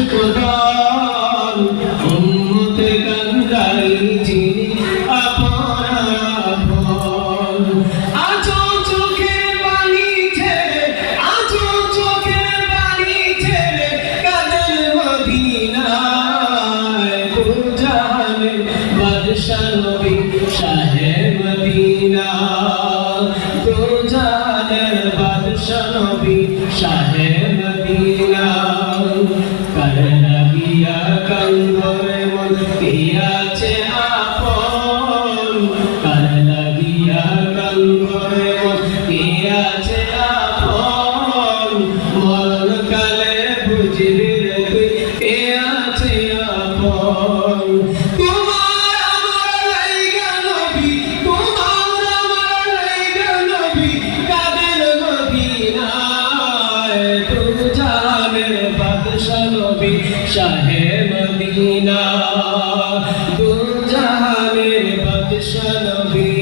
আশুকদান উম্মতে কান্দাই যিনি আপন আজো চোখের পানি ছেড়ে কাদের মদিনায় দুজাহানের বাদশা নবী শাহে মদিনা দুজাহানের বাদশা নবী শাহে মদিনা কার লাগিয়া কান্দরে মন কে আছে আপন কার লাগিয়া কান্দরে মন কে আছে আপন মরণ কালে বুঝবি রে তুই কে আছে আপন তোমার আমার লাইগা নবী কাদের মদিনায় দুজাহানের বাদশা নবী শাহে মদিনা দুজাহানের বাদশা নবী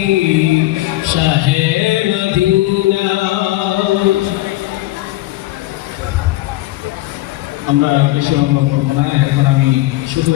শাহে মদিনা। আমরা বেশি লম্বা করবো না, এখন আমি শুধু